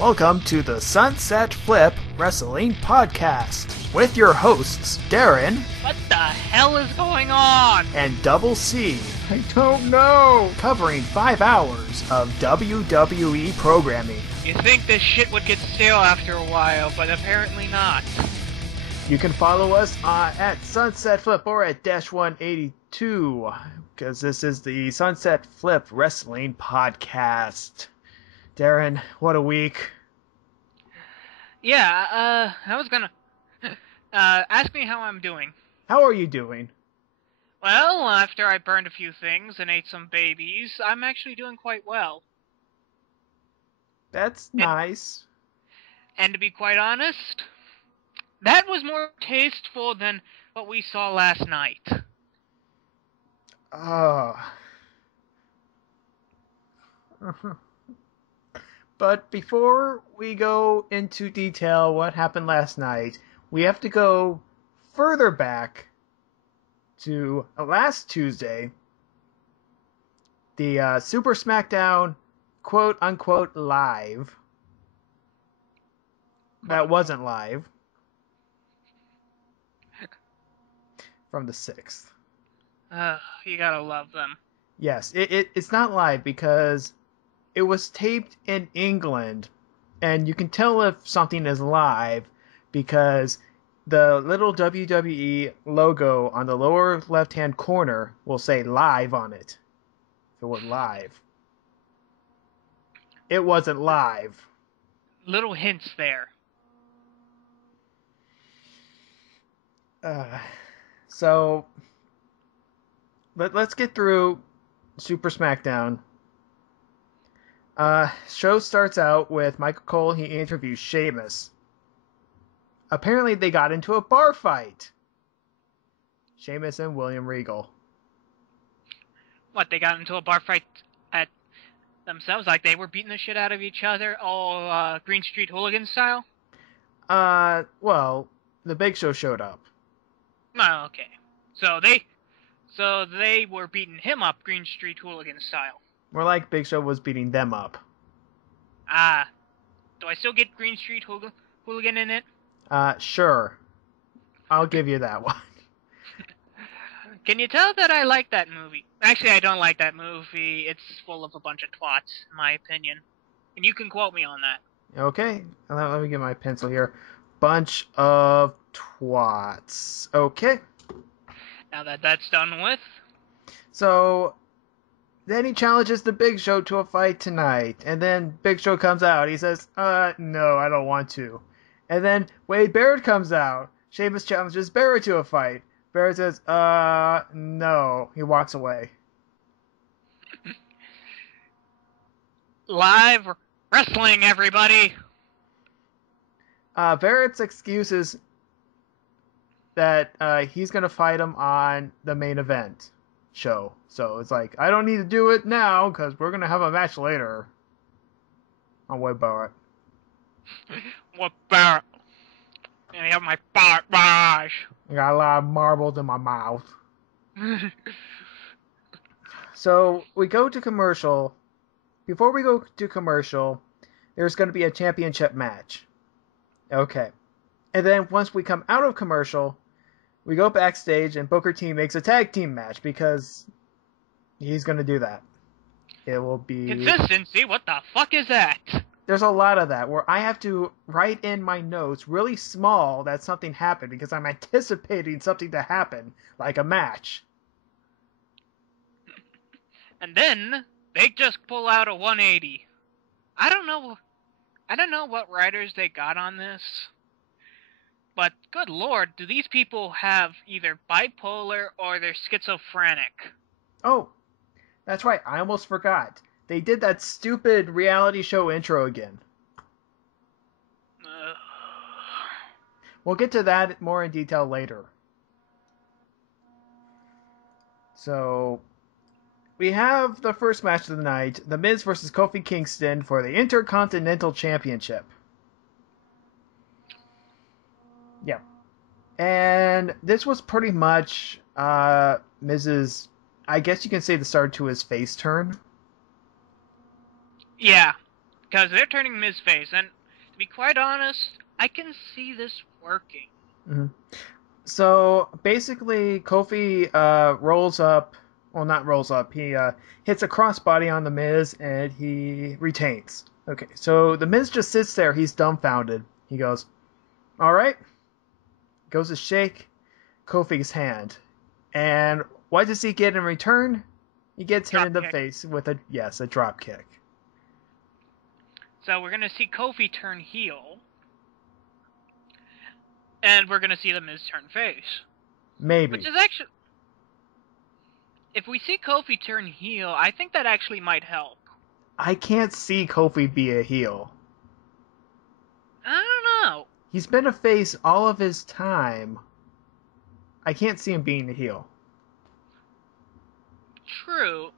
Welcome to the Sunset Flip Wrestling Podcast with your hosts, Darren. What the hell is going on? And DoubleC. I don't know. Covering 5 hours of WWE programming. You think this shit would get stale after a while, but apparently not. You can follow us at Sunset Flip or at -182, because this is the Sunset Flip Wrestling Podcast. Darren, what a week. Yeah, I was gonna... ask me how I'm doing. How are you doing? Well, after I burned a few things and ate some babies, I'm actually doing quite well. That's nice. And to be quite honest, that was more tasteful than what we saw last night. But before we go into detail what happened last night, we have to go further back to last Tuesday, the Super Smackdown quote-unquote live. That wasn't live. From the 6th. You gotta love them. Yes, it's not live because it was taped in England, and you can tell if something is live because the little WWE logo on the lower left-hand corner will say live on it. If it was live. It wasn't live. Little hints there. So, let's get through Super Smackdown. Show starts out with Michael Cole. He interviews Sheamus. Apparently they got into a bar fight. Sheamus and William Regal. What, they got into a bar fight at themselves? Like they were beating the shit out of each other, all Green Street Hooligan style? Well, the Big Show showed up. Oh, okay. So they were beating him up Green Street Hooligan style. More like Big Show was beating them up. Do I still get Green Street Hooligan in it? Sure. I'll give you that one. Can you tell that I like that movie? Actually, I don't like that movie. It's full of a bunch of twats, in my opinion. And you can quote me on that. Okay. Let me get my pencil here. Bunch of twats. Okay. Now that that's done with. So, then he challenges the Big Show to a fight tonight. And then Big Show comes out. He says, no, I don't want to. And then Wade Barrett comes out. Sheamus challenges Barrett to a fight. Barrett says, no. He walks away. Live wrestling, everybody! Barrett's excuse is that he's going to fight him on the main event show. So it's like, I don't need to do it now because we're going to have a match later. On Wade Barrett. What Barrett? And I have my Barrett bash. I got a lot of marbles in my mouth. So we go to commercial. Before we go to commercial, there's going to be a championship match. Okay. And then once we come out of commercial, we go backstage and Booker T makes a tag team match because he's going to do that. It will be... Consistency? What the fuck is that? There's a lot of that where I have to write in my notes really small that something happened because I'm anticipating something to happen, like a match. And then they just pull out a 180. I don't know what writers they got on this, but good lord, do these people have either bipolar or they're schizophrenic? Oh, that's right. I almost forgot. They did that stupid reality show intro again. We'll get to that more in detail later. So, we have the first match of the night, The Miz versus Kofi Kingston for the Intercontinental Championship. Yeah. And this was pretty much Miz's, I guess you can say, the start to his face turn. Yeah. because they're turning Miz face, and to be quite honest, I can see this working. Mm-hmm. So basically, Kofi rolls up. Well, not rolls up. He hits a crossbody on the Miz, and he retains. Okay, so the Miz just sits there. He's dumbfounded. He goes, "All right." Goes to shake Kofi's hand, and what does he get in return? He gets hit in the face with a drop kick. So we're gonna see Kofi turn heel, and we're gonna see the Miz turn face. Maybe. Which is actually, if we see Kofi turn heel, I think that actually might help. I can't see Kofi be a heel. I don't know. He's been a face all of his time. I can't see him being a heel. True.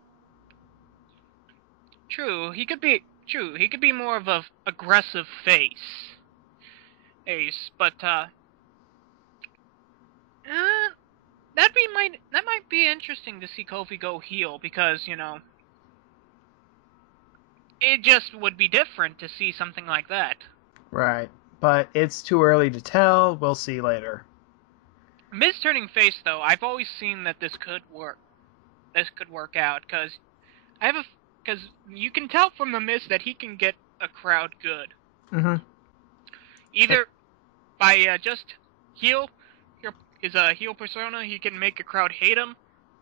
He could be more of a aggressive face. But that might be interesting to see Kofi go heel, because it just would be different to see something like that. Right. But it's too early to tell. We'll see later. Miz turning face, though, I've always seen that this could work. This could work out, because you can tell from the Miz that he can get a crowd good. Mm-hmm. Either by just his heel persona, he can make a crowd hate him,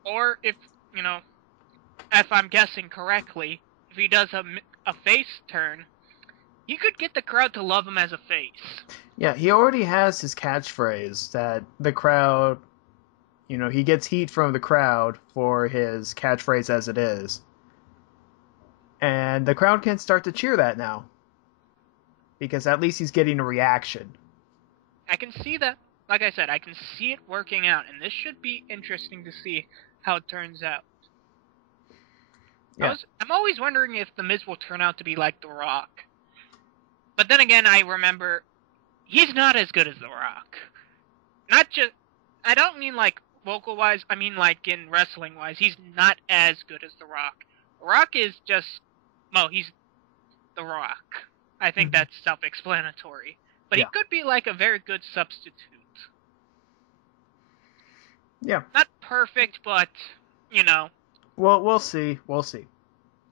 or if I'm guessing correctly, if he does a face turn, he could get the crowd to love him as a face. Yeah, he already has his catchphrase that the crowd, he gets heat from the crowd for his catchphrase as it is. And the crowd can start to cheer that now. Because at least he's getting a reaction. I can see that. Like I said, I can see it working out, and this should be interesting to see how it turns out. Yeah. I'm always wondering if The Miz will turn out to be like The Rock. But then again, I remember, he's not as good as The Rock. I don't mean like vocal-wise, I mean like in wrestling-wise, he's not as good as The Rock. The Rock is just, he's The Rock. I think that's self-explanatory. But he could be like a very good substitute. Yeah. Not perfect, but, Well, we'll see. We'll see.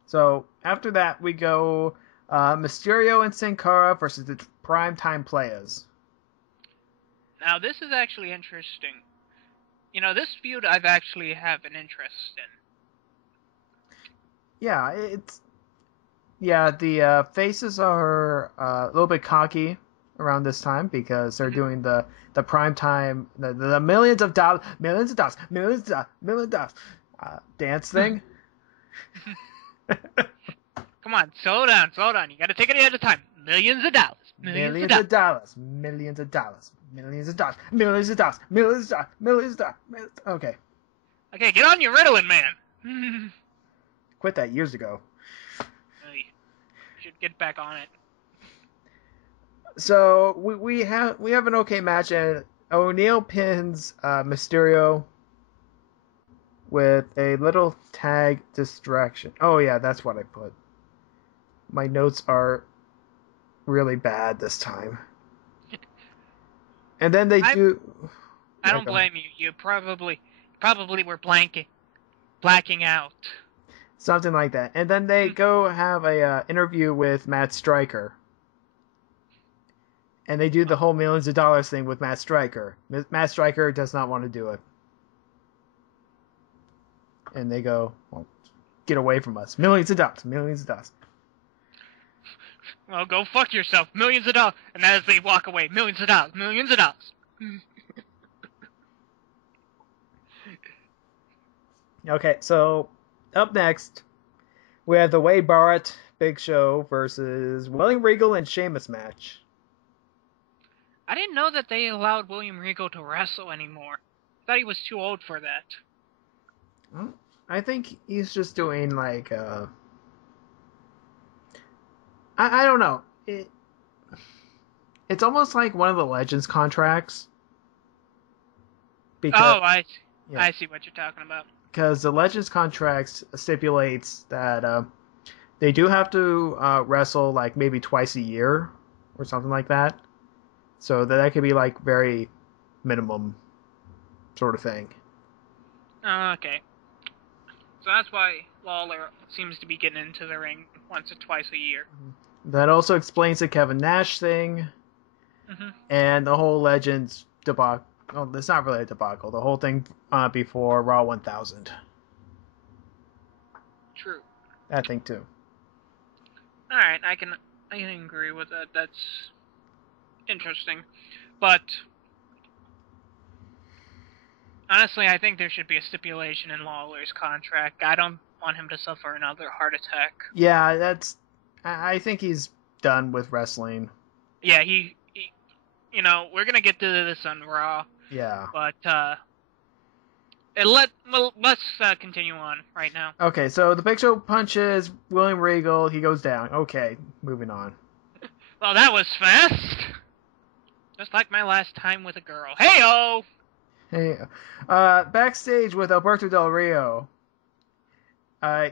So, after that, we go Mysterio and Sin Cara versus the Primetime Players. Now, this is actually interesting. This feud I've actually have an interest in. Yeah, the faces are a little bit cocky around this time because they're doing the primetime, the millions of dollars dance thing. Come on, slow down. You gotta take it at a time. Millions of dollars. Okay. Okay, get on your Ritalin, man. Quit that years ago. You should get back on it. So we have an okay match, and O'Neal pins Mysterio with a little tag distraction. Oh yeah, that's what I put. My notes are really bad this time. And then I don't blame you. You probably were blacking out. Something like that. And then they go have a interview with Matt Stryker. And they do the whole millions of dollars thing with Matt Stryker. Matt Stryker does not want to do it. And they go, well, get away from us. Millions of dollars. Well, go fuck yourself. Millions of dollars. And as they walk away, millions of dollars. Okay, so up next, we have the Wade Barrett Big Show versus William Regal and Sheamus match. I didn't know that they allowed William Regal to wrestle anymore. I thought he was too old for that. Well, I think he's just doing like I don't know. It's almost like one of the Legends contracts. Because, I see what you're talking about. Because the Legends contracts stipulates that They do have to wrestle like maybe twice a year or something like that. So that could be like very minimum sort of thing. Okay. So that's why Lawler seems to be getting into the ring once or twice a year. That also explains the Kevin Nash thing and the whole Legends debacle. Well, it's not really a debacle. The whole thing before Raw 1000. True. That thing too. All right, I can agree with that. That's interesting, but honestly, I think there should be a stipulation in Lawler's contract. I don't want him to suffer another heart attack. Yeah, I think he's done with wrestling. Yeah, he you know, we're gonna get to this on Raw. Yeah. But let's continue on right now. Okay, so the Big Show punches William Regal. He goes down. Okay, moving on. Well, that was fast. Just like my last time with a girl. Hey-o! Hey, backstage with Alberto Del Rio.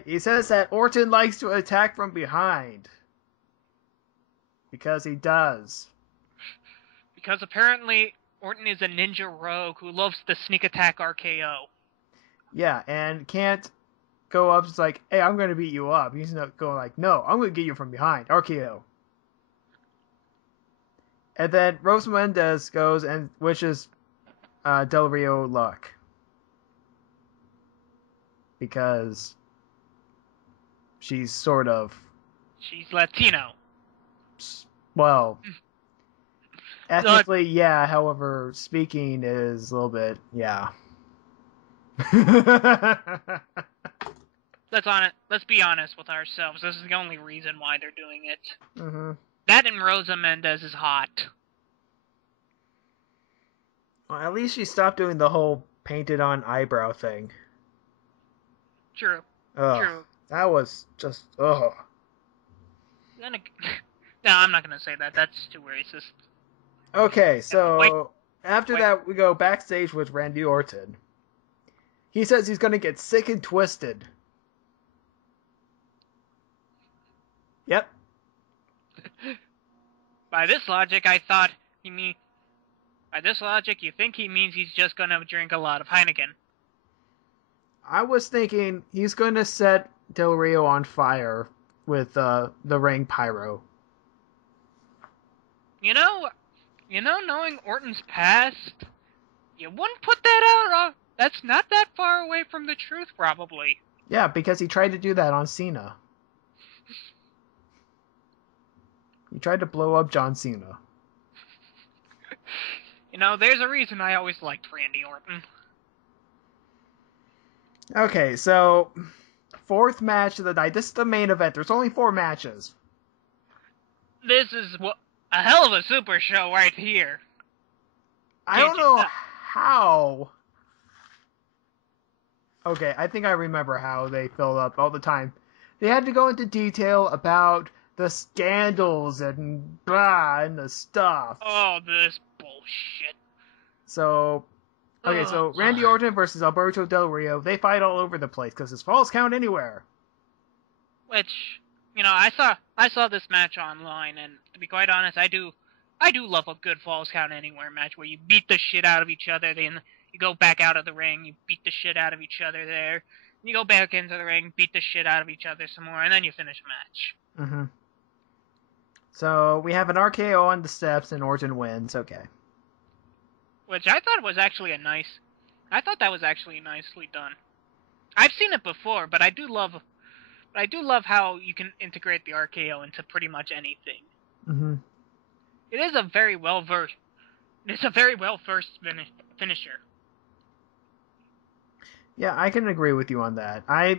He says that Orton likes to attack from behind. Because he does. Because apparently Orton is a ninja rogue who loves the sneak attack RKO. Yeah, and can't go up. It's like, hey, I'm going to beat you up. He's not going like, no, I'm going to get you from behind. RKO. And then Rose Mendez goes and wishes Del Rio luck. Because she's sort of... She's Latino. Well, ethnically, yeah. However, speaking is a little bit, yeah. Let's be honest with ourselves. This is the only reason why they're doing it. Mm-hmm. That and Rosa Mendez is hot. Well, at least she stopped doing the whole painted on eyebrow thing. True. Ugh, True. that was just ugh. No, I'm not gonna say that. That's too racist. Okay, so after that we go backstage with Randy Orton. He says he's gonna get sick and twisted. Yep. By this logic, I thought by this logic, you think he means he's just gonna drink a lot of Heineken. I was thinking he's gonna set Del Rio on fire with the ring pyro. You know, knowing Orton's past, you wouldn't put that out. That's not that far away from the truth, probably. Yeah, because he tried to do that on Cena. He tried to blow up John Cena. You know, there's a reason I always liked Randy Orton. Okay, so fourth match of the night. This is the main event. There's only 4 matches. This is a hell of a super show right here. I don't know how. Okay, I think I remember how they filled up all the time. They had to go into detail about the scandals and blah and the stuff. Oh, this bullshit. So, okay, so Randy Orton versus Alberto Del Rio. They fight all over the place because it's Falls Count Anywhere. Which, you know, I saw this match online, and to be quite honest, I do love a good Falls Count Anywhere match where you beat the shit out of each other, then you go back out of the ring, you beat the shit out of each other there, you go back into the ring, beat the shit out of each other some more, and then you finish a match. Mm-hmm. So we have an RKO on the steps, and Orton wins. Okay. Which I thought was actually I thought that was actually nicely done. I've seen it before, but I do love how you can integrate the RKO into pretty much anything. Mm-hmm. It is a very well versed finisher. Yeah, I can agree with you on that. I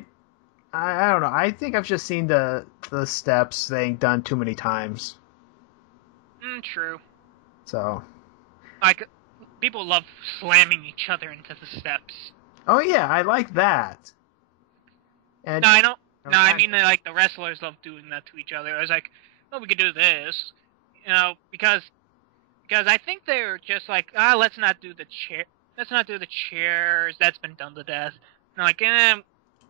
don't know. I think I've just seen the steps thing done too many times. True. So. Like, people love slamming each other into the steps. Oh yeah, I like that. And no, I don't. No, I mean like the wrestlers love doing that to each other. I was like, oh, we could do this, you know, because I think they're just like, let's not do the chair. Let's not do the chairs. That's been done to death. And like,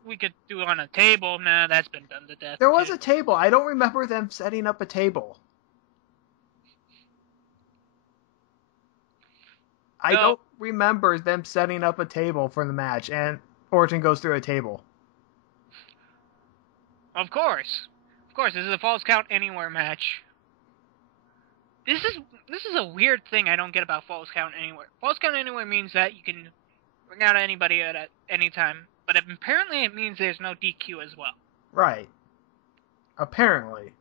we could do on a table. Nah, that's been done to death. There was too. a table. I don't remember them setting up a table. I don't remember them setting up a table for the match, and Orton goes through a table. Of course, this is a Falls Count Anywhere match. This is a weird thing I don't get about Falls Count Anywhere. Falls Count Anywhere means that you can bring out anybody at any time, but apparently it means there's no DQ as well. Right. Apparently.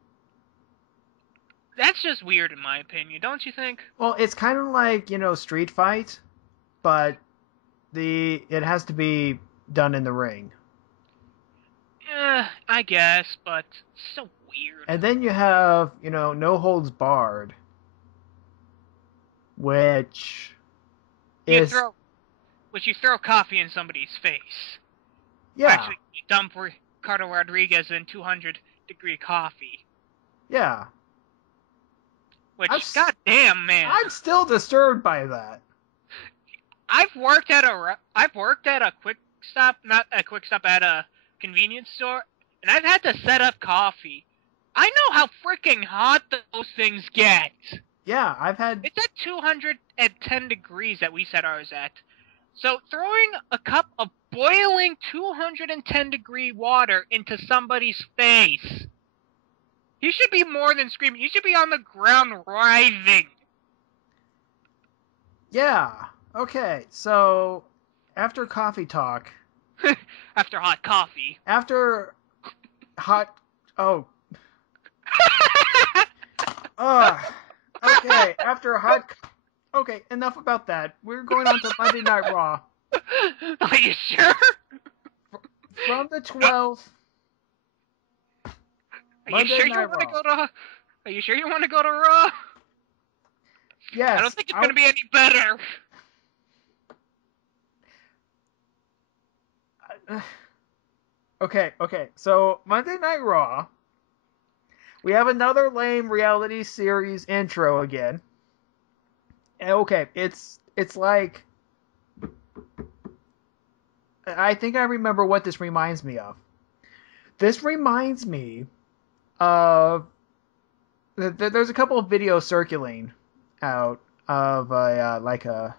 That's just weird in my opinion, don't you think? Well, it's kind of like, Street Fight, but it has to be done in the ring. I guess, but it's so weird. And then you have, No Holds Barred, which you throw coffee in somebody's face. Yeah. Actually, you dump Ricardo Rodriguez in 200-degree coffee. Yeah. Which, goddamn, man. I'm still disturbed by that. I've worked at a quick stop, not a quick stop, at a convenience store, and I've had to set up coffee. I know how freaking hot those things get. Yeah, I've had... It's at 210 degrees that we set ours at. So throwing a cup of boiling 210-degree water into somebody's face... You should be more than screaming. You should be on the ground writhing. Yeah. Okay, so... After coffee talk... After hot coffee. After hot... Oh. Okay, after hot... Okay, enough about that. We're going on to Monday Night Raw. Are you sure? From the 12th... Are you sure you want to go to Raw? Yes. I don't think it's going to be any better. Okay. So, Monday Night Raw. We have another lame reality series intro again. Okay, it's like... I think I remember what this reminds me of. This reminds me of... There's a couple of videos circulating out of I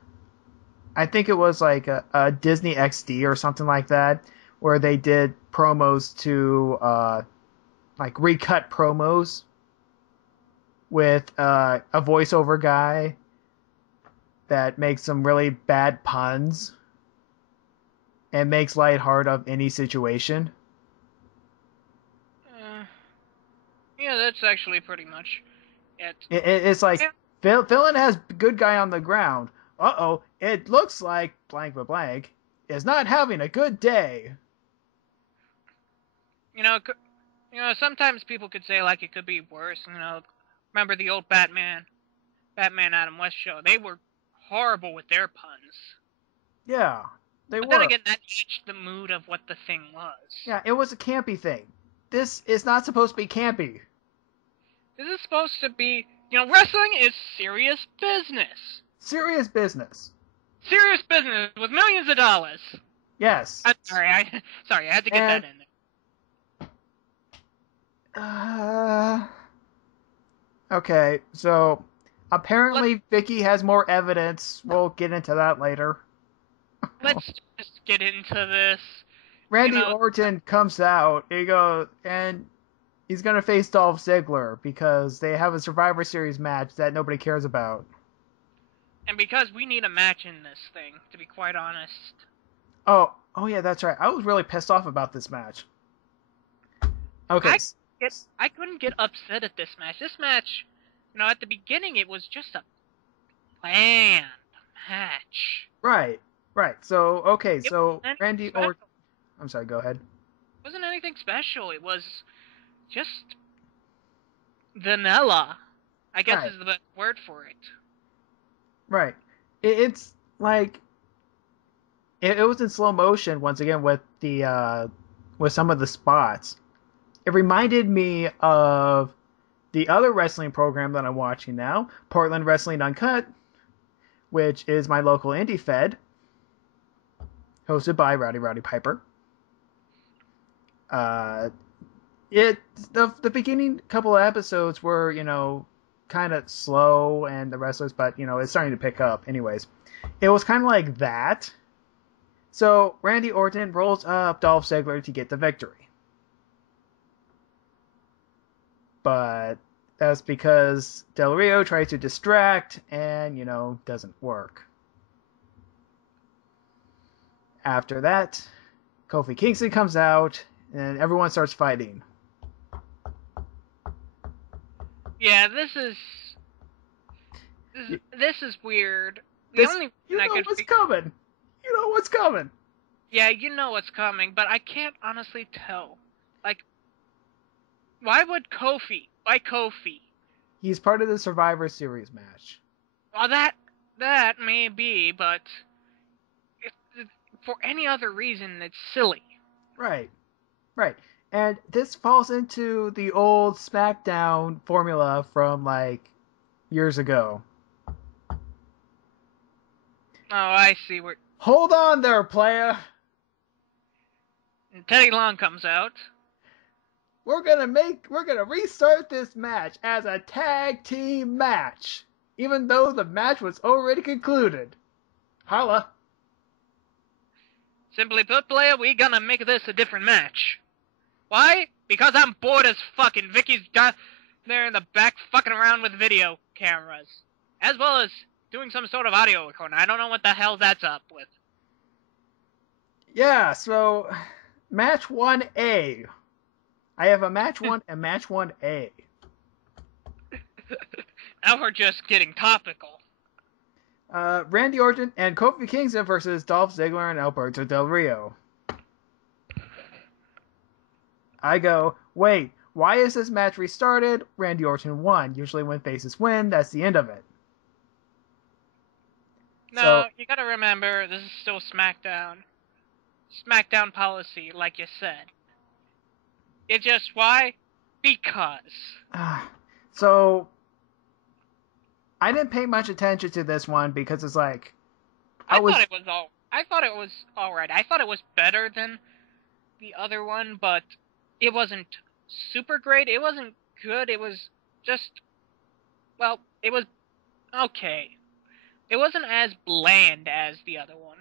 think it was like a Disney XD or something like that, where they did promos to recut promos with a voiceover guy that makes some really bad puns and makes lighthearted of any situation. Yeah, that's actually pretty much it. It's like, villain has good guy on the ground. Uh-oh, it looks like blank but blank is not having a good day. Sometimes people could say, like, it could be worse. Remember the old Batman Adam West show? They were horrible with their puns. Yeah, they were. But then again, that changed the mood of what the thing was. Yeah, it was a campy thing. This is not supposed to be campy. This is supposed to be... wrestling is serious business. Serious business. Serious business with millions of dollars. Yes. Sorry, I had to get that in there. Okay, so apparently Vicky has more evidence. We'll get into that later. Let's just get into this. Randy Orton comes out. And he's gonna face Dolph Ziggler because they have a Survivor Series match that nobody cares about. And because we need a match in this thing, to be quite honest. Oh yeah, that's right. I was really pissed off about this match. Okay. I couldn't get upset at this match. This match, at the beginning it was just a planned match. Right. So, Randy Orton... I'm sorry, go ahead. It wasn't anything special. It was just vanilla, I guess is the best word for it. Right. It's like... It was in slow motion, once again, with some of the spots. It reminded me of the other wrestling program that I'm watching now, Portland Wrestling Uncut, which is my local indie fed, hosted by Rowdy Piper. The beginning couple of episodes were, kind of slow and the wrestlers, but it's starting to pick up. Anyways, it was kind of like that. So Randy Orton rolls up Dolph Ziggler to get the victory, but that's because Del Rio tries to distract and doesn't work. After that, Kofi Kingston comes out and everyone starts fighting. Yeah, this is weird. Coming. You know what's coming. Yeah, you know what's coming, but I can't honestly tell. Like, why would Kofi? Why Kofi? He's part of the Survivor Series match. Well, that may be, but for any other reason, it's silly. Right. And this falls into the old Smackdown formula from, years ago. Oh, I see. Hold on there, playa. And Teddy Long comes out. We're gonna restart this match as a tag team match, even though the match was already concluded. Holla. Simply put, player, we gonna make this a different match. Why? Because I'm bored as fuck, and Vicky's got there in the back fucking around with video cameras. As well as doing some sort of audio recording. I don't know what the hell that's up with. Yeah, so match 1A. I have a match 1 and match 1A. Now we're just getting topical. Randy Orton and Kofi Kingston versus Dolph Ziggler and Alberto Del Rio. I go, wait, why is this match restarted? Randy Orton won. Usually when faces win, that's the end of it. No, you gotta remember, this is still SmackDown. SmackDown policy, like you said. It's just, why? Because. So, I didn't pay much attention to this one because it's like... I thought it was alright. I thought it was better than the other one, but it wasn't super great. It wasn't good. It was just... Well, it was okay. It wasn't as bland as the other one.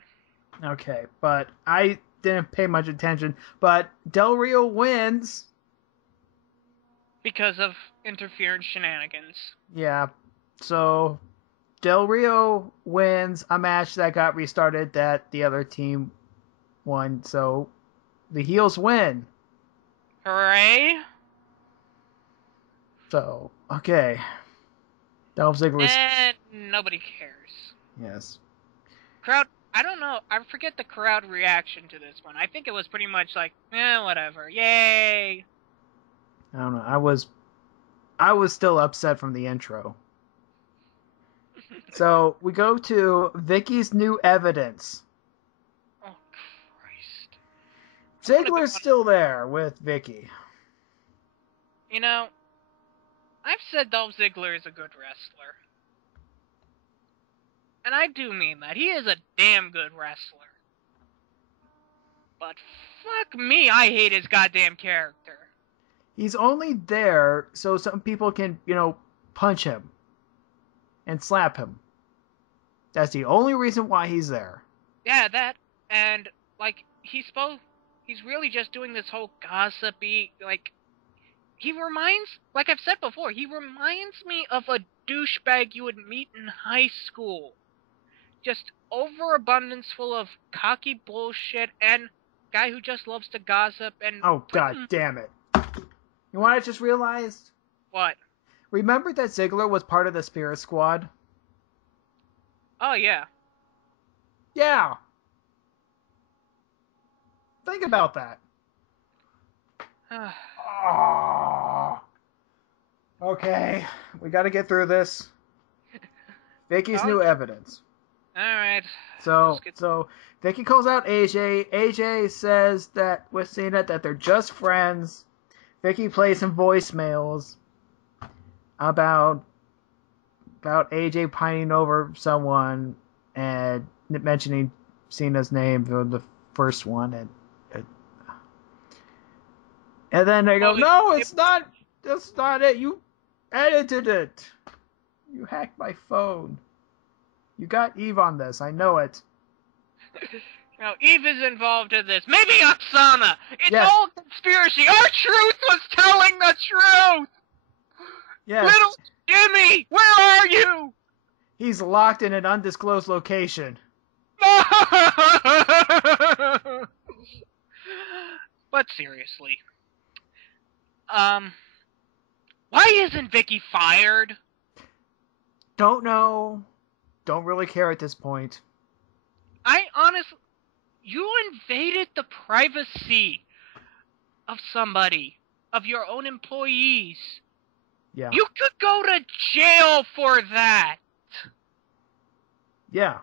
Okay, but I didn't pay much attention. But Del Rio wins. Because of interference shenanigans. Yeah, so Del Rio wins a match that got restarted that the other team won. So the heels win. Hooray. So, okay. Dolph Ziggler was... And nobody cares. Yes. Crowd, I don't know. I forget the crowd reaction to this one. I think it was pretty much like, whatever. Yay. I don't know. I was still upset from the intro. So, we go to Vicky's new evidence. Oh, Christ. Ziggler's still there with Vicky. You know, I've said Dolph Ziggler is a good wrestler. And I do mean that. He is a damn good wrestler. But fuck me, I hate his goddamn character. He's only there so some people can, punch him and slap him. That's the only reason why he's there. Yeah, that, and, he's really just doing this whole gossipy, he reminds, like I've said before, he reminds me of a douchebag you would meet in high school. Just overabundance full of cocky bullshit and guy who just loves to gossip and... Oh, god damn it. You know what I just realized? What? Remember that Ziggler was part of the Spirit Squad? Oh, yeah. Yeah. Think about that. Okay, we gotta get through this. Vicky's new evidence. Alright. So Vicky calls out AJ. AJ says that with Cena that they're just friends. Vicky plays some voicemails about AJ pining over someone and mentioning Cena's name for the first one, and And then they go, Oh, no, it's not. That's not it. You edited it. You hacked my phone. You got Eve on this. I know it. Now, Eve is involved in this. Maybe Oksana. It's Yes. all conspiracy. Our truth was telling the truth. Yes. Little Jimmy, where are you? He's locked in an undisclosed location. But seriously, why isn't Vicky fired? Don't know. Don't really care at this point. I honestly, you invaded the privacy of somebody, of your own employees. Yeah. You could go to jail for that. Yeah.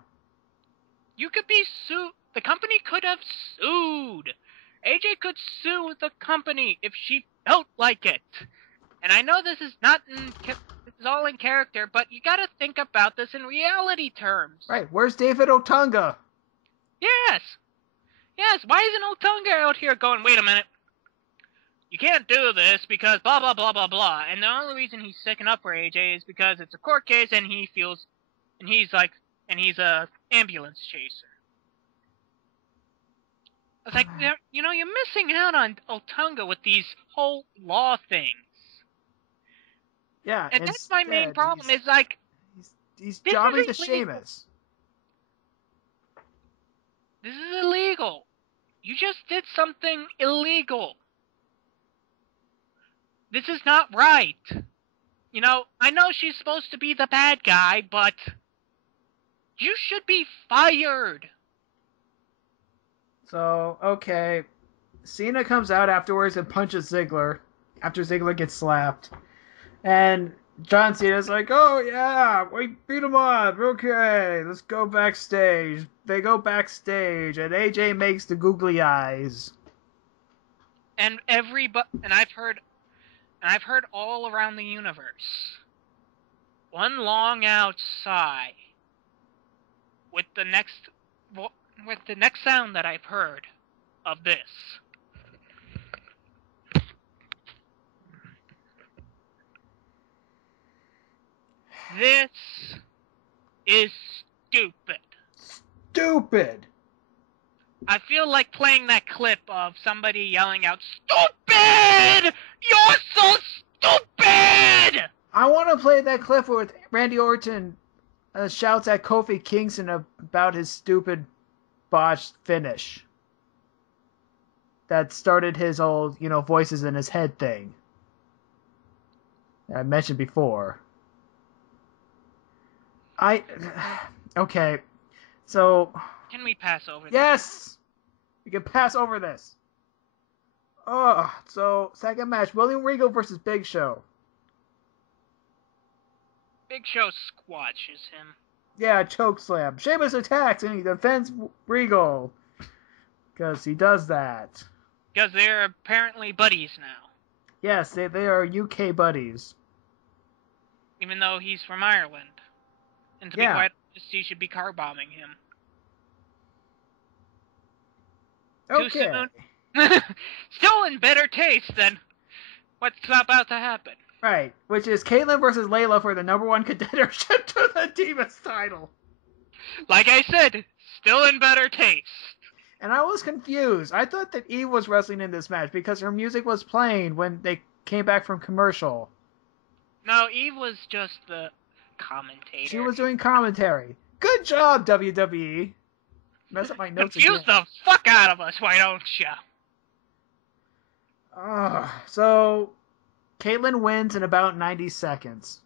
You could be sued. The company could have sued. AJ could sue the company if she felt like it. And I know this is not this is all in character, but you gotta think about this in reality terms. Right. Where's David Otunga? Yes. Yes, why isn't Otunga out here going, wait a minute. You can't do this because blah, blah, blah, blah, blah. And the only reason he's sticking up for AJ is because it's a court case and he's a ambulance chaser. It's like, you're missing out on Otunga with these whole law things. Yeah. And that's my main problem, is like... He's jobbing to illegal. Sheamus. This is illegal. You just did something illegal. This is not right. I know she's supposed to be the bad guy, but... you should be fired. So, okay. Cena comes out afterwards and punches Ziggler after Ziggler gets slapped. And John Cena's like, oh yeah, we beat him up. Okay, let's go backstage. They go backstage and AJ makes the googly eyes. And I've heard all around the universe. One long out sigh. With the next sound that I've heard of this. This is stupid. Stupid! I feel like playing that clip of somebody yelling out, "Stupid! You're so stupid!" I want to play that clip where Randy Orton shouts at Kofi Kingston about his stupid botched finish that started his old, voices in his head thing that I mentioned before. Okay, so... Can we pass over this? Yes! We can pass over this. So, second match, William Regal versus Big Show. Big Show squashes him. Yeah, chokeslam. Sheamus attacks and he defends Regal. Because he does that. Because they're apparently buddies now. Yes, they are UK buddies. Even though he's from Ireland. And to be quite honest, he should be car bombing him. Okay. Too soon? Still in better taste than what's about to happen. Right, which is Kaitlyn versus Layla for the #1 contendership to the Divas title. Like I said, still in better taste. And I was confused. I thought that Eve was wrestling in this match because her music was playing when they came back from commercial. No, Eve was just the commentator. She was doing commentary. Good job, WWE. Mess up my notes Confuse again. the fuck out of us, why don't you? So, Kaitlyn wins in about 90 seconds.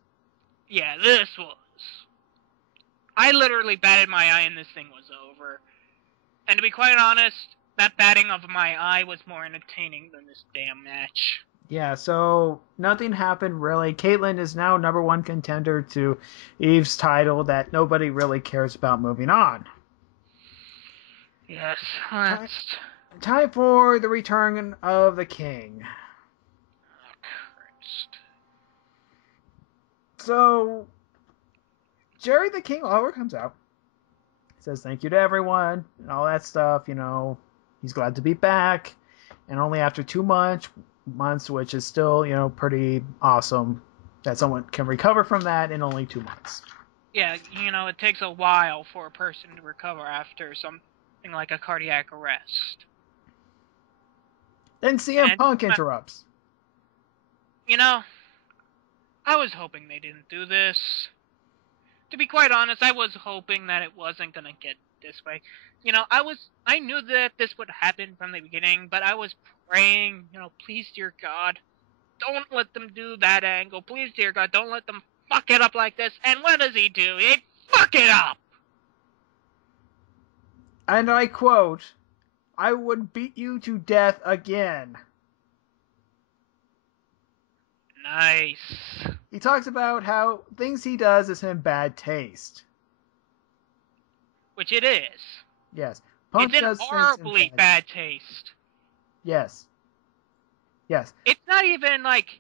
Yeah, this was... I literally batted my eye and this thing was over. And to be quite honest, that batting of my eye was more entertaining than this damn match. Yeah, so nothing happened really. Kaitlyn is now #1 contender to Eve's title that nobody really cares about moving on. Yes, that's... Time for the return of the King. Oh, Christ. So, Jerry the King Lawler comes out. He says thank you to everyone and all that stuff, He's glad to be back. And only after 2 months months, which is still, pretty awesome that someone can recover from that in only 2 months. Yeah, it takes a while for a person to recover after something like a cardiac arrest. Then CM Punk interrupts. I was hoping they didn't do this. To be quite honest, I was hoping that it wasn't gonna get this way. I knew that this would happen from the beginning, but I was praying, please, dear God, don't let them do that angle. Please, dear God, don't let them fuck it up like this. And what does he do? He fuck it up! And I quote, "I would beat you to death again." Nice. He talks about how things he does is in bad taste. Which it is. Yes. Punk it's does in horribly bad taste. Yes. Yes. It's not even like,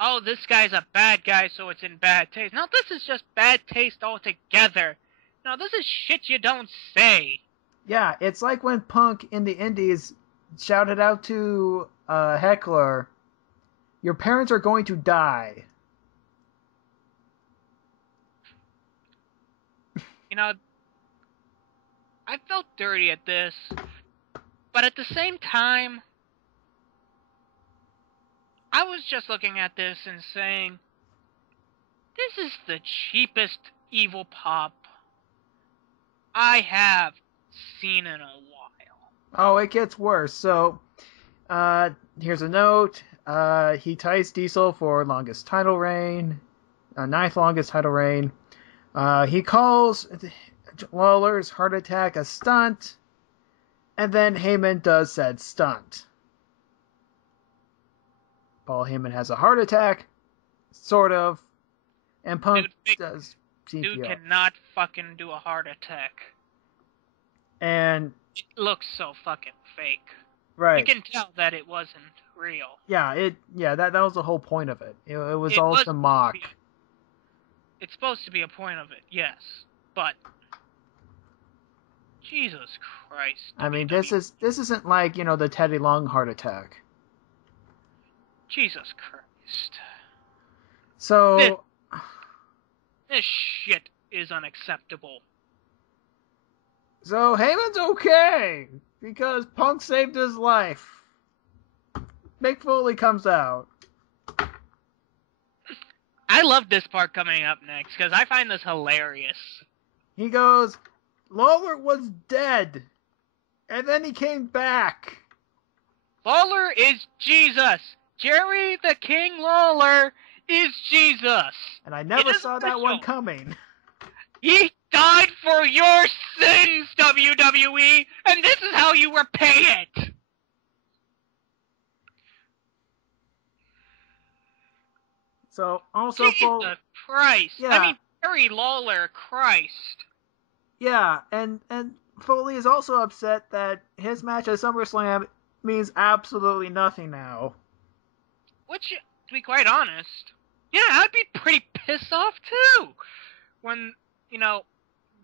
oh, this guy's a bad guy, so it's in bad taste. No, this is just bad taste altogether. No, this is shit you don't say. Yeah, it's like when Punk in the Indies shouted out to a heckler, "Your parents are going to die." I felt dirty at this, but at the same time, I was just looking at this and saying, this is the cheapest evil pop I have seen in a while. Oh, it gets worse. So, here's a note. He ties Diesel for longest title reign, 9th longest title reign. He calls Lawler's heart attack a stunt, and then Heyman does said stunt. Paul Heyman has a heart attack, sort of, and Punk does CPR. Dude cannot fucking do a heart attack. And it looks so fucking fake. Right. You can tell that it wasn't real. Yeah, that was the whole point of it. It was all to mock. It's supposed to be a point of it, yes, but Jesus Christ. I mean, this isn't like, the Teddy Long heart attack. Jesus Christ. So this shit is unacceptable. So Heyman's okay because Punk saved his life. Mick Foley comes out. I love this part coming up next because I find this hilarious. He goes, "Lawler was dead, and then he came back." Lawler is Jesus. Jerry the King Lawler is Jesus. And I never saw that one coming. He died for your sins, WWE, and this is how you repay it. So, also, Jesus Christ. Yeah. I mean, Jerry Lawler, Christ. Yeah, and Foley is also upset that his match at SummerSlam means absolutely nothing now. Which, to be quite honest, yeah, I'd be pretty pissed off too. When,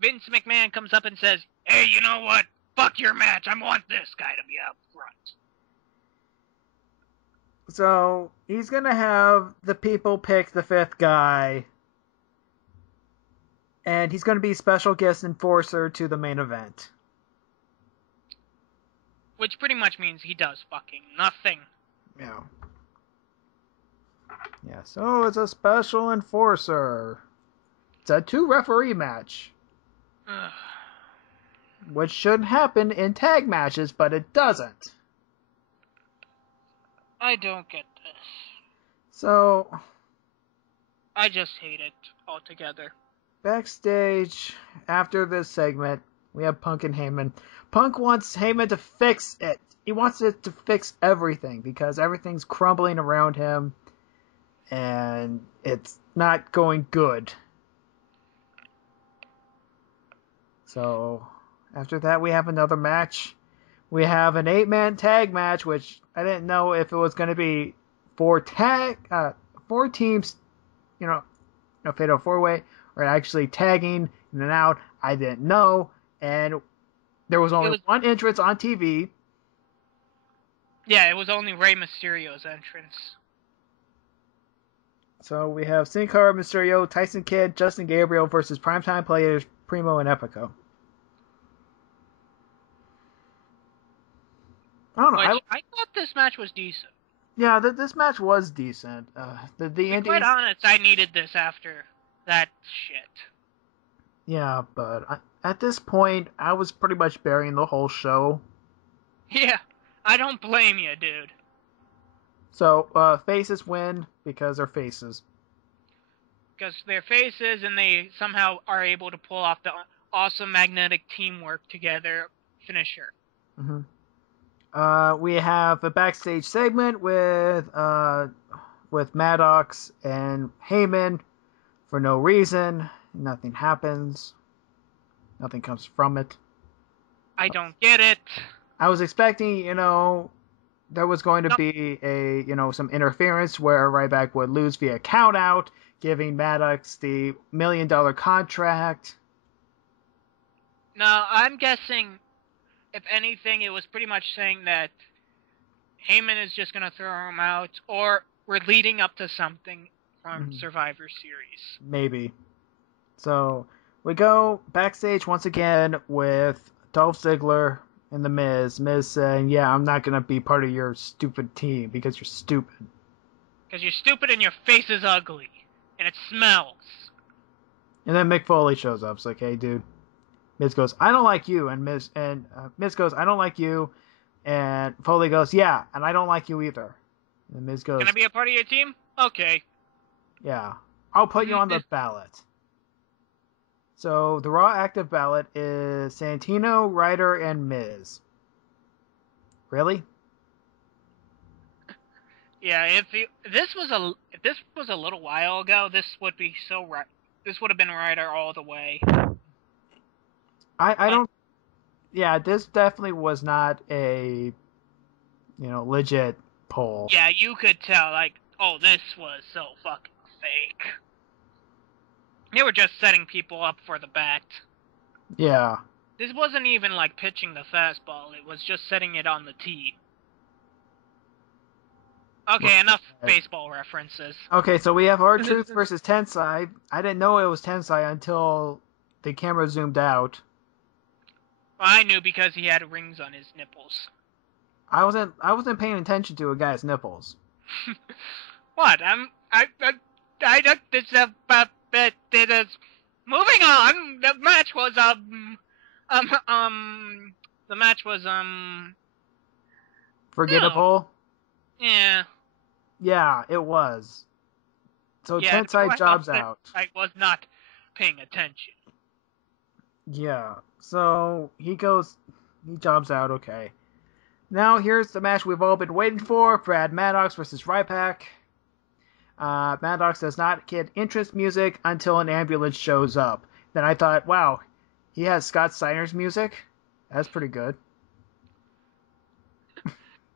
Vince McMahon comes up and says, "Hey, you know what? Fuck your match. I want this guy to be up front." So, he's going to have the people pick the 5th guy. And he's going to be special guest enforcer to the main event. Which pretty much means he does fucking nothing. Yeah. Yeah, so it's a special enforcer. It's a 2-referee match. Which should happen in tag matches, but it doesn't. I don't get this. So, I just hate it altogether. Backstage, after this segment, we have Punk and Heyman. Punk wants Heyman to fix it. He wants it to fix everything because everything's crumbling around him and it's not going good. So, after that, we have another match. We have an 8-man tag match, which I didn't know if it was going to be 4 teams, fatal 4-way, or actually tagging in and out. I didn't know, and there was only one entrance on TV. Yeah, it was only Rey Mysterio's entrance. So we have Sin Cara, Mysterio, Tyson Kidd, Justin Gabriel versus primetime players Primo and Epico. I don't know. I thought this match was decent. Yeah, this match was decent. The To be Indies. quite honest, I needed this after that shit. Yeah, but at this point, I was pretty much burying the whole show. Yeah, I don't blame you, dude. So faces win because they're faces. Because they're faces, and they somehow are able to pull off the awesome magnetic teamwork together finisher. We have a backstage segment with Maddox and Heyman for no reason. Nothing happens. Nothing comes from it. I don't get it. I was expecting, there was going to be some interference where Ryback would lose via countout, giving Maddox the $1 million contract. No, I'm guessing, if anything, it was pretty much saying that Heyman is just going to throw him out, or we're leading up to something from Survivor Series. Maybe. So we go backstage once again with Dolph Ziggler and The Miz. Miz saying, yeah, I'm not going to be part of your stupid team because you're stupid. Because you're stupid and your face is ugly. And it smells. And then Mick Foley shows up. It's like, hey, dude. Miz goes, I don't like you. And Miz goes, I don't like you. And Foley goes, yeah, and I don't like you either. And Miz goes, can I be a part of your team? Okay. Yeah. I'll put you on the ballot. So the Raw active ballot is Santino, Ryder, and Miz. Really? Yeah, if this was a little while ago, this would be so right. This would have been Ryder all the way. I don't. Yeah, this definitely was not a legit poll. Yeah, you could tell, like, oh, this was so fucking fake. They were just setting people up for the bat. Yeah. This wasn't even like pitching the fastball. It was just setting it on the tee. Okay, enough baseball references. Okay, so we have R-Truth versus Tensai. I didn't know it was Tensai until the camera zoomed out. Well, I knew because he had rings on his nipples. I wasn't paying attention to a guy's nipples. What? Moving on. The match was forgettable. Yeah. Yeah, it was. So yeah, Tensai jobs out. I was not paying attention. Yeah. So he jobs out. Okay. Now here's the match we've all been waiting for: Brad Maddox versus Ryback. Maddox does not get entrance music until an ambulance shows up. Then I thought, wow, he has Scott Steiner's music? That's pretty good.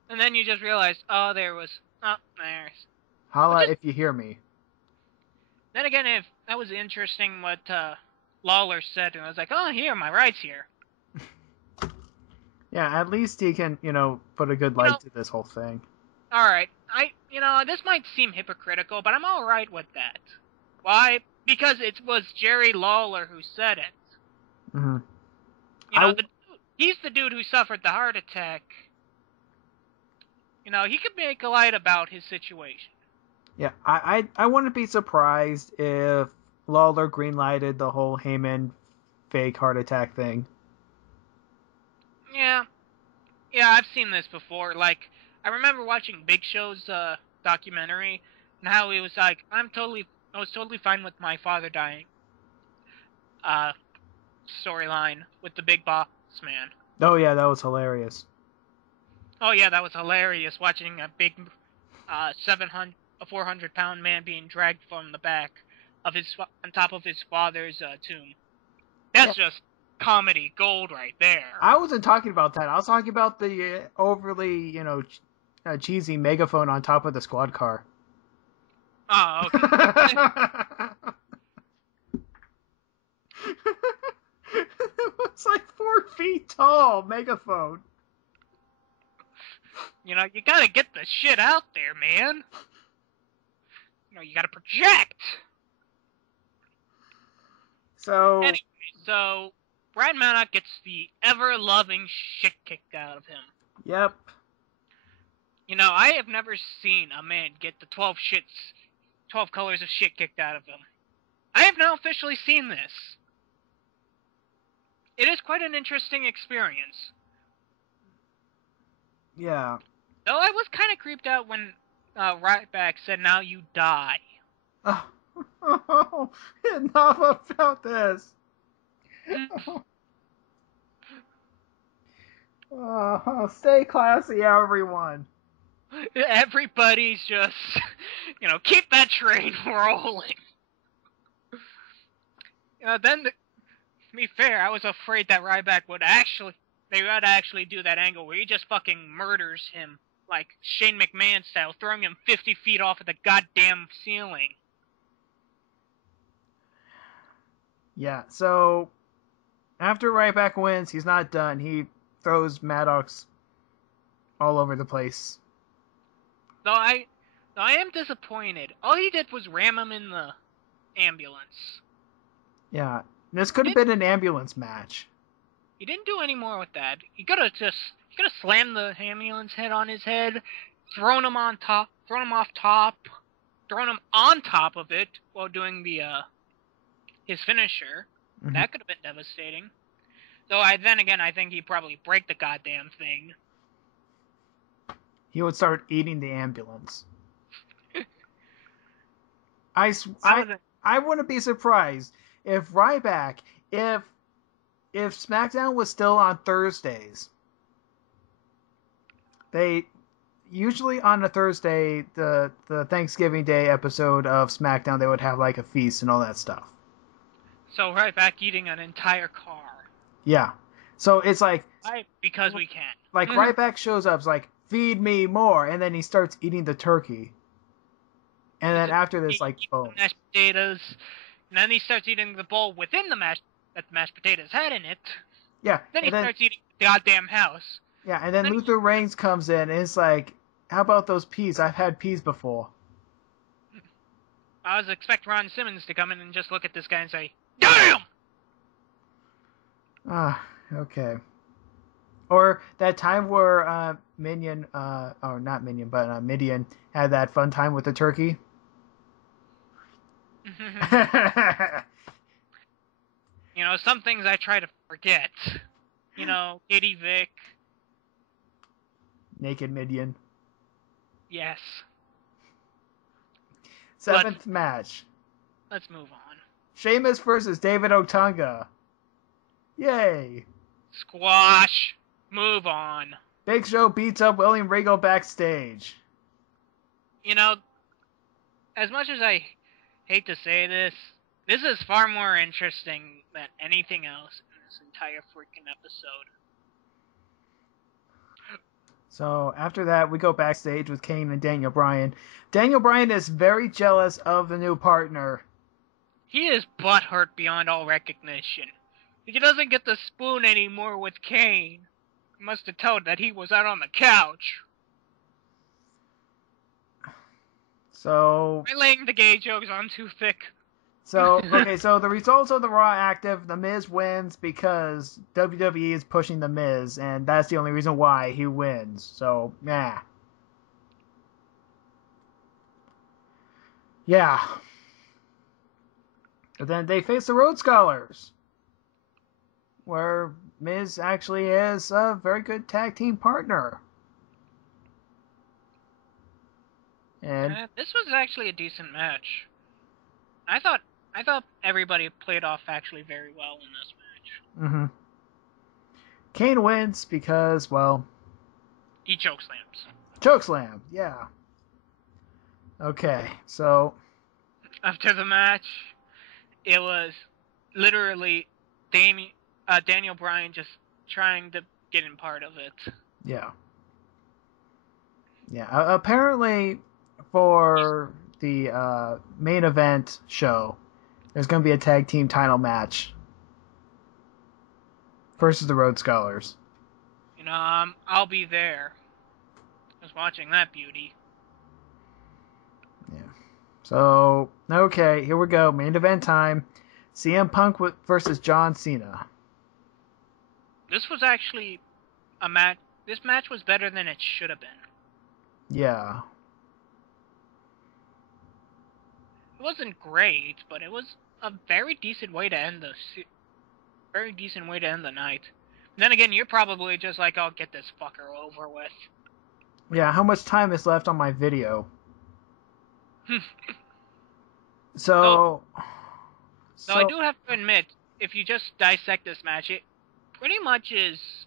And then you just realized, there's... Holla if you hear me. Then again, if that was interesting what Lawler said, and I was like, oh, here, my rights here. Yeah, at least he can, put a good light to this whole thing. Alright, this might seem hypocritical, but I'm alright with that. Why? Because it was Jerry Lawler who said it. Mm-hmm. He's the dude who suffered the heart attack. He could make a light about his situation. Yeah, I wouldn't be surprised if Lawler greenlighted the whole Heyman fake heart attack thing. Yeah, I've seen this before. Like, I remember watching Big Show's documentary, and how he was like, I was totally fine with my father dying. Storyline with the Big Boss Man. Oh yeah, that was hilarious. Oh yeah, that was hilarious. Watching a big, 400-pound man being dragged from the back of on top of his father's tomb. That's just comedy gold right there. I wasn't talking about that. I was talking about the overly, cheesy megaphone on top of the squad car. Oh, okay. It was like 4 feet tall megaphone. You know, you gotta get the shit out there, man. You know, you gotta project. So Anyway, so Brad Manock gets the ever-loving shit kicked out of him. yep. You know, I have never seen a man get the 12 colors of shit kicked out of him. I have now officially seen this. It is quite an interesting experience. Yeah. Though I was kind of creeped out when Ryback said, "Now you die." Oh, enough about this. Stay classy, everyone. Everybody's just, you know, keep that train rolling. To be fair, I was afraid that Ryback would actually do that angle where he just fucking murders him, like Shane McMahon style, throwing him 50 feet off of the goddamn ceiling. Yeah, so after Ryback wins, he's not done. He throws Maddox all over the place. Though I am disappointed. All he did was ram him in the ambulance. Yeah, this could have been an ambulance match. He didn't do any more with that. He could have slammed the ambulance head on his head, thrown him off top, thrown him on top of it while doing the his finisher. Mm-hmm. That could have been devastating. Though I think he'd probably break the goddamn thing. He would start eating the ambulance. I wouldn't be surprised if Ryback, if SmackDown was still on Thursdays. They usually on a Thursday, the Thanksgiving Day episode of SmackDown, they would have like a feast and all that stuff. So Ryback eating an entire car. Yeah. So it's like because we can. Like Ryback shows up, it's like, feed me more, and then he starts eating the turkey. And then after this, like, boom. Mashed potatoes, and then he starts eating the bowl within the mashed potatoes had in it. Yeah. Then he starts eating the goddamn house. Yeah, and then Luther Reigns comes in, and it's like, how about those peas? I've had peas before. I was expecting Ron Simmons to come in and just look at this guy and say, "Damn!" Okay. Or that time where Midian had that fun time with the turkey. You know, some things I try to forget. You know, Katie Vick. Naked Midian. Yes. Seventh match. Let's move on. Sheamus versus David Otunga. Yay. Squash. Move on. Big Show beats up William Regal backstage. You know, as much as I hate to say this is far more interesting than anything else in this entire freaking episode. So after that, we go backstage with Kane and Daniel Bryan. Daniel Bryan is very jealous of the new partner. He is butthurt beyond all recognition. He doesn't get the spoon anymore with Kane. He must have told that he was out on the couch. So... I'm laying the gay jokes on too thick. So, okay, so the results of the Raw Active, The Miz wins because WWE is pushing The Miz, and that's the only reason why he wins. So, yeah. Yeah. But then they face the Road Scholars, where Miz actually is a very good tag team partner. And this was actually a decent match. I thought everybody played off actually very well in this match. Mm-hmm. Kane wins because, well... he chokeslams. Chokeslam, yeah. Okay, so... after the match, it was literally Daniel Bryan just trying to get in part of it. Yeah. Yeah, apparently for the main event show, there's going to be a tag team title match versus the Road Scholars. You know, I'll be there. was watching that beauty. Yeah. So, okay, here we go. Main event time. CM Punk versus John Cena. This was actually a match. This match was better than it should have been. Yeah. It wasn't great, but it was a very decent way to end the night. And then again, you're probably just like, "I'll get this fucker over with." Yeah, how much time is left on my video? So I do have to admit, if you just dissect this match, it pretty much is.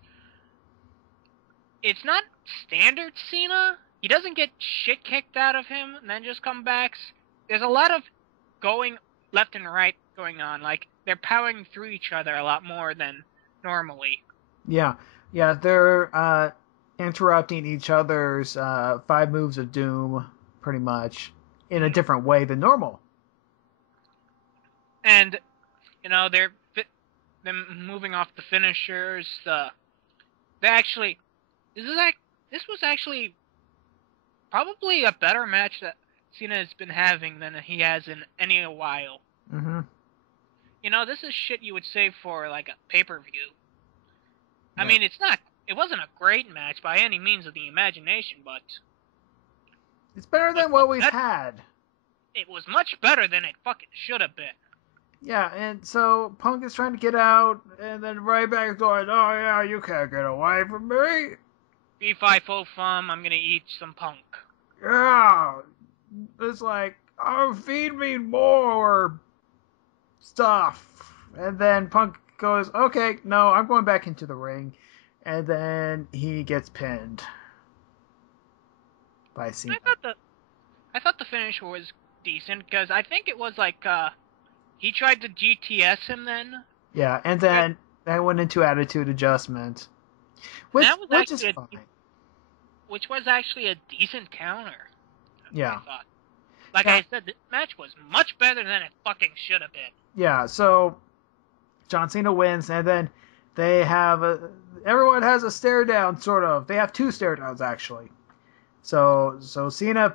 It's not standard Cena. He doesn't get shit kicked out of him and then just comebacks. There's a lot of going left and right going on. Like, they're powering through each other a lot more than normally. Yeah, they're interrupting each other's 5 moves of doom, pretty much, in a different way than normal. And, you know, they're moving off the finishers. This was actually probably a better match that Cena has been having than he has in any a while. Mm-hmm. You know, this is shit you would save for, like, a pay-per-view. Yeah. I mean, it wasn't a great match by any means of the imagination, but it's better than what we've had. It was much better than it fucking should have been. Yeah, and so Punk is trying to get out, and then Ryback is going, "Oh yeah, you can't get away from me." B5 fum, I'm gonna eat some Punk. Yeah, it's like, "Oh, feed me more stuff," and then Punk goes, "Okay, no, I'm going back into the ring," and then he gets pinned by Cena. I thought the finish was decent because I think it was like he tried to GTS him then. Yeah, and then that went into attitude adjustment, which is fine. Which was actually a decent counter. Yeah. I thought. Like I said, the match was much better than it fucking should have been. Yeah, so John Cena wins, and then they have everyone has a stare down, sort of. They have 2 stare downs, actually. So Cena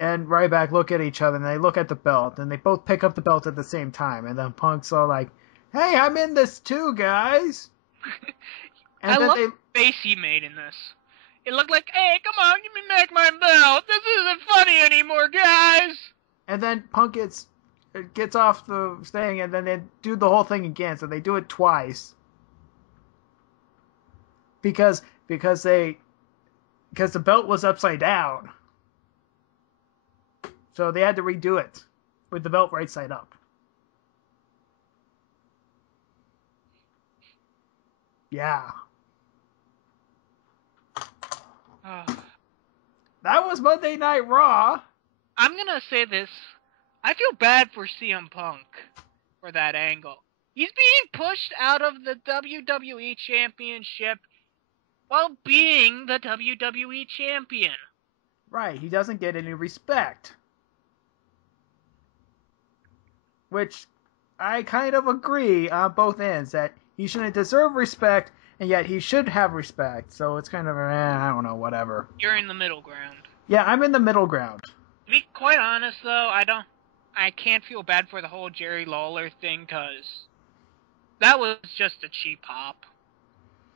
and Ryback look at each other, and they look at the belt, and they both pick up the belt at the same time, and then Punk's all like, "Hey, I'm in this too, guys!" And I love the face he made in this. It looked like, "Hey, come on, give me back my belt. This isn't funny anymore, guys." And then Punk gets off the thing, and then they do the whole thing again. So they do it twice because the belt was upside down, so they had to redo it with the belt right side up. Yeah. That was Monday Night Raw. I'm gonna say this. I feel bad for CM Punk for that angle. He's being pushed out of the WWE Championship while being the WWE Champion. Right, he doesn't get any respect. Which I kind of agree on both ends, that he shouldn't deserve respect, and yet he should have respect. So it's kind of, I don't know, whatever. You're in the middle ground. Yeah, I'm in the middle ground. To be quite honest, though, I can't feel bad for the whole Jerry Lawler thing, because that was just a cheap hop.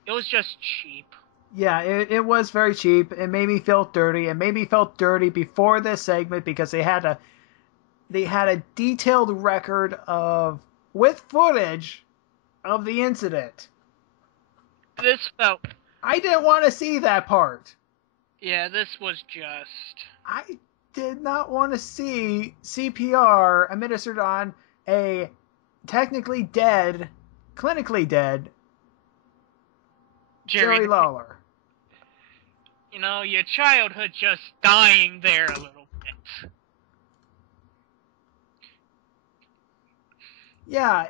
It was just cheap. Yeah, it was very cheap. It made me feel dirty. It made me feel dirty before this segment because they had a detailed record with footage of the incident. I didn't want to see that part. Yeah, this was just... I did not want to see CPR administered on a technically dead, clinically dead Jerry Lawler. You know, your childhood just dying there a little bit. Yeah,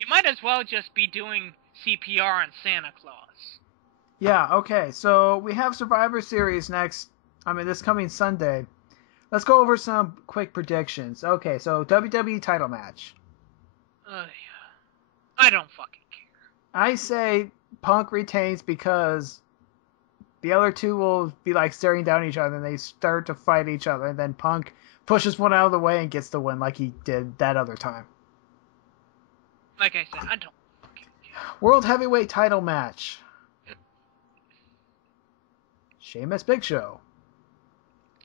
You might as well just be doing CPR on Santa Claus. Yeah, okay, so we have Survivor Series this coming Sunday. Let's go over some quick predictions. Okay, so WWE title match. I don't fucking care. I say Punk retains because the other two will be like staring down at each other, and they start to fight each other, and then Punk pushes one out of the way and gets the win like he did that other time. Like I said, I don't fucking care. World Heavyweight title match. Sheamus Big Show.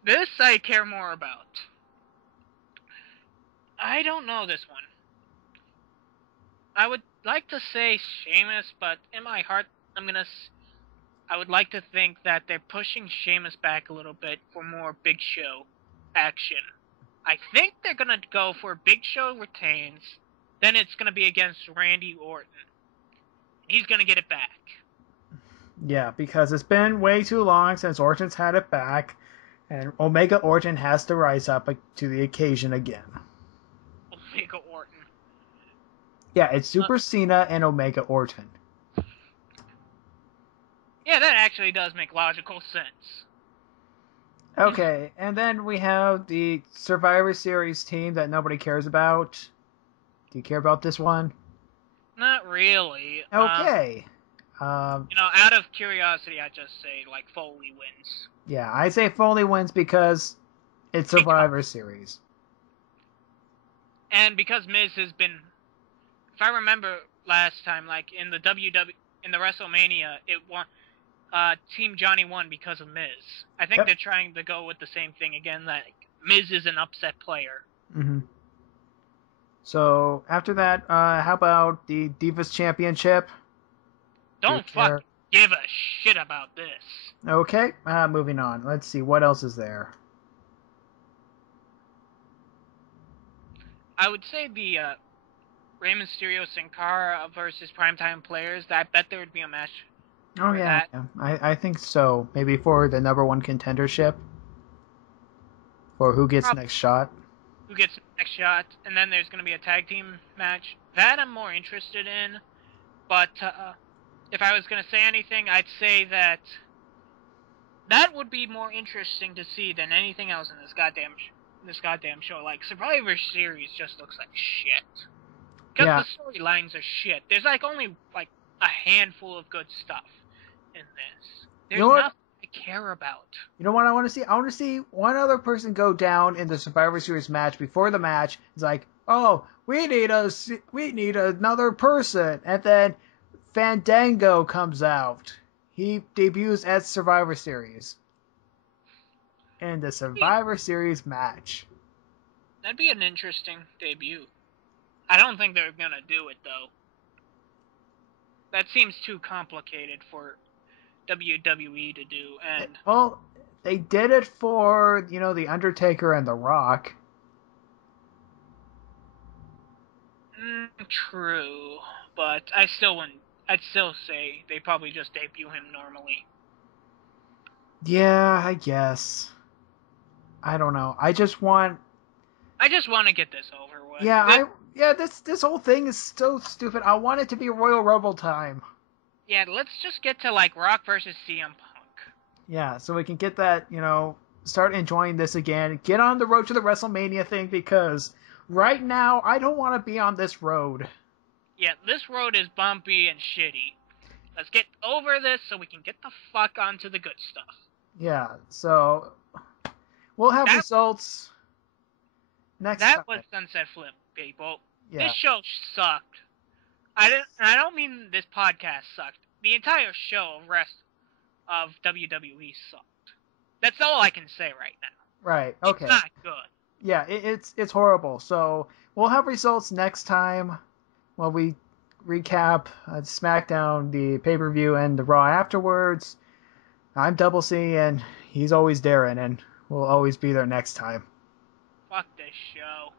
This I care more about. I don't know this one. I would like to say Sheamus, but in my heart, I would like to think that they're pushing Sheamus back a little bit for more Big Show action. I think they're gonna go for Big Show retains, then it's gonna be against Randy Orton. He's gonna get it back. Yeah, because it's been way too long since Orton's had it back, and Omega Orton has to rise up to the occasion again. Omega Orton. Yeah, it's Super Cena and Omega Orton. Yeah, that actually does make logical sense. Okay, and then we have the Survivor Series team that nobody cares about. Do you care about this one? Not really. Okay. Out of curiosity, I just say, like, Foley wins. Yeah, I say Foley wins because it's Survivor Series. And because Miz has been... If I remember last time, like, in the in the WrestleMania, it won... Team Johnny won because of Miz. I think they're trying to go with the same thing again, that Miz is an upset player. Mm-hmm. So, after that, how about the Divas Championship? Don't fucking give a shit about this. Okay, moving on. Let's see, what else is there? I would say the Rey Mysterio Sin Cara versus Primetime Players. I bet there would be a match. Oh yeah, I think so. Maybe for the #1 contendership, or who gets next shot. Who gets next shot, and then there's going to be a tag team match. That I'm more interested in, but if I was going to say anything, I'd say that would be more interesting to see than anything else in this goddamn show. Like, Survivor Series just looks like shit. Because the storylines are shit. There's like only like a handful of good stuff in this. There's nothing I care about. You know what I want to see? I want to see one other person go down in the Survivor Series match before the match. It's like, oh, we need another person, and then Fandango comes out. He debuts at Survivor Series in the Survivor Series match. That'd be an interesting debut. I don't think they're gonna do it though. That seems too complicated for WWE to do, and... Well, they did it for, The Undertaker and The Rock. True, but I'd still say they probably just debut him normally. Yeah, I guess. I don't know. I just want to get this over with. Yeah, this whole thing is so stupid. I want it to be Royal Rumble time. Yeah, let's just get to, like, Rock versus CM Punk. Yeah, so we can get that, start enjoying this again. Get on the road to the WrestleMania thing, because right now, I don't want to be on this road. Yeah, this road is bumpy and shitty. Let's get over this so we can get the fuck onto the good stuff. Yeah, so we'll have results next time. That was Sunset Flip, people. Yeah. This show sucked. I don't mean this podcast sucked. The entire show of WWE sucked. That's all I can say right now. Right, okay. It's not good. Yeah, it's horrible. So we'll have results next time when we recap SmackDown, the pay-per-view, and the Raw afterwards. I'm DoubleC, and he's always Darren, and we'll always be there next time. Fuck this show.